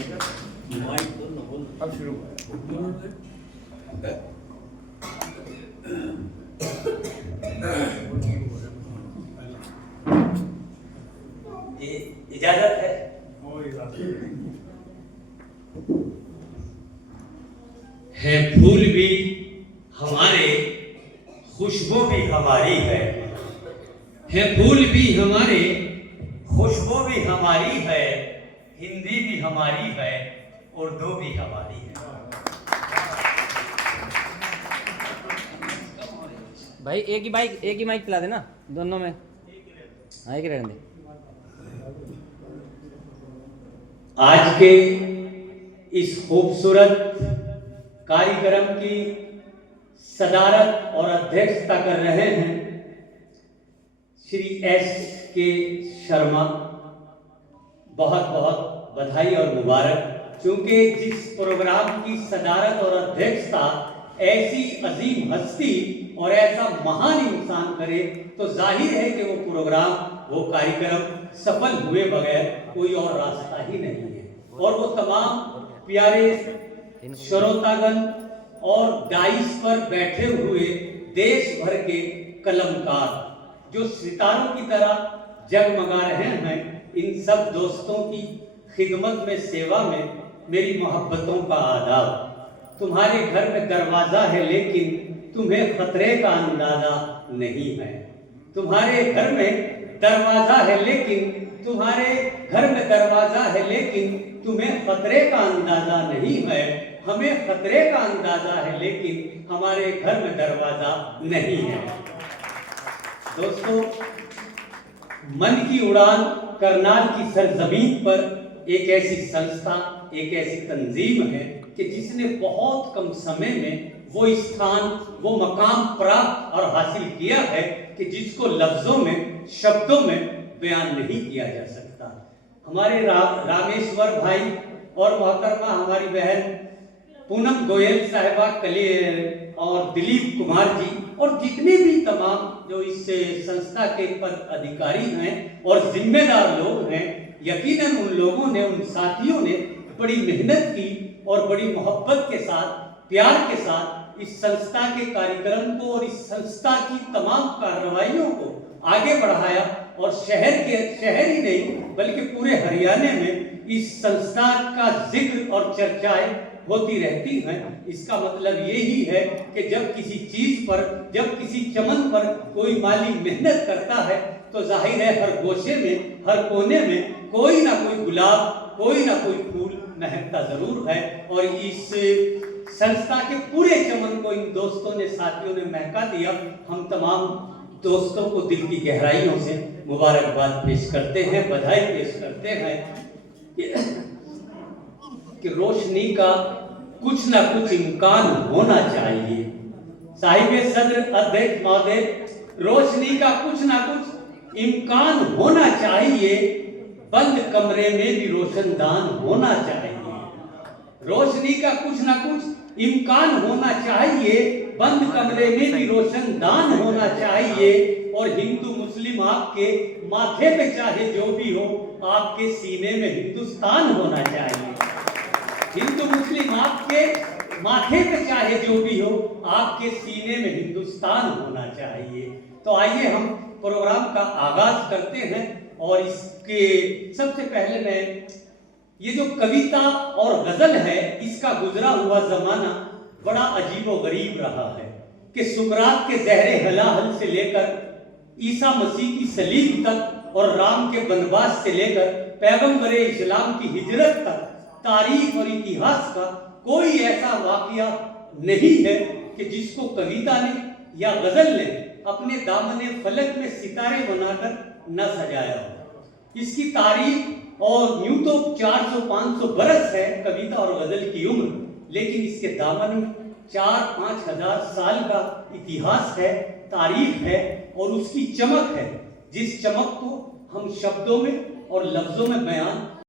अब शुरू हुआ ये इजाजत है। है फूल भी हमारे, खुशबू भी हमारी है फूल भी हमारे, खुशबू भी हमारी है, हिंदी भी हमारी है, उर्दू भी हमारी है। भाई एक ही माइक पिला देना दोनों में। हाँ एक ही रहने दे। आज के इस खूबसूरत कार्यक्रम की सदारत और अध्यक्षता कर रहे हैं श्री S.K. शर्मा। बहुत बहुत बधाई और मुबारक। चूंकि जिस प्रोग्राम की सदारत और अध्यक्षता ऐसी अजीम हस्ती और ऐसा महान इंसान करे तो जाहिर है कि वो प्रोग्राम, वो कार्यक्रम सफल हुए बगैर कोई और रास्ता ही नहीं है। और वो तमाम प्यारे श्रोतागण और डाइस पर बैठे हुए देश भर के कलमकार जो सितारों की तरह जगमगा रहे हैं, इन सब दोस्तों की खिदमत में, सेवा में मेरी मोहब्बतों का आदाब। तुम्हारे घर में दरवाजा है लेकिन तुम्हें खतरे का अंदाजा नहीं है। तुम्हारे घर में दरवाजा है लेकिन तुम्हारे घर में दरवाजा है लेकिन तुम्हें खतरे का अंदाजा नहीं है। हमें खतरे का अंदाजा है लेकिन हमारे घर में दरवाजा नहीं है। दोस्तों, मन की उड़ान करनाल की सरजमीन पर एक ऐसी संस्था, एक ऐसी तंजीम है कि जिसने बहुत कम समय में वो स्थान, वो मकाम प्राप्त और हासिल किया है कि जिसको लफ्जों में, शब्दों में बयान नहीं किया जा सकता। हमारे रामेश्वर भाई और मोहतरमा हमारी बहन पूनम गोयल साहिबा कले और दिलीप कुमार जी और जितने भी तमाम जो इस संस्था के पद अधिकारी हैं और जिम्मेदार लोग हैं, यकीनन उन लोगों ने, उन साथियों ने बड़ी मेहनत की और बड़ी मोहब्बत के साथ, प्यार के साथ इस संस्था के कार्यक्रम को और इस संस्था की तमाम कार्रवाइयों को आगे बढ़ाया। और शहर ही नहीं बल्कि पूरे हरियाणा में इस संस्था का जिक्र और चर्चाएं होती रहती हैं। इसका मतलब यही है कि जब किसी चीज पर, जब किसी चमन पर कोई माली मेहनत करता है तो जाहिर है हर गोशे में, हर कोने में कोई ना कोई गुलाब, कोई ना कोई फूल महकता जरूर है। और इस संस्था के पूरे चमन को इन दोस्तों ने, साथियों ने महका दिया। हम तमाम दोस्तों को दिल की गहराइयों से मुबारकबाद पेश करते हैं, बधाई पेश करते हैं कि रोशनी का कुछ ना कुछ इम्कान होना चाहिए। साहिब सदर अध्यक्ष महोदय, रोशनी का कुछ ना कुछ इम्कान होना चाहिए, बंद कमरे में भी रोशनदान होना चाहिए। रोशनी का कुछ ना कुछ इम्कान होना चाहिए, बंद कमरे में भी रोशनदान होना चाहिए। और हिंदू मुस्लिम आपके माथे पे चाहे जो भी हो, आपके सीने में हिंदुस्तान होना चाहिए। हिंदू मुस्लिम आपके माथे पे चाहे जो भी हो, आपके सीने में हिंदुस्तान होना चाहिए। तो आइए हम प्रोग्राम का आगाज करते हैं। और इसके सबसे पहले मैं ये जो कविता और गजल है, इसका गुजरा हुआ जमाना बड़ा अजीबो गरीब रहा है कि सुकरात के ज़हरे हलाहल से लेकर ईसा मसीह की सलीब तक और राम के बनवास से लेकर पैगंबर इस्लाम की हिजरत तक तारीख और इतिहास का कोई ऐसा वाकया नहीं है कि जिसको कविता ने या गजल ने अपने दामने फलक में सितारे बनाकर न सजाया हो। इसकी तारीख और यूं तो 400-500 बरस है कविता और गजल की उम्र, लेकिन इसके दामन में 4-5 हजार साल का इतिहास है, तारीख है और उसकी चमक है, जिस चमक को हम शब्दों में और लफ्जों में बयान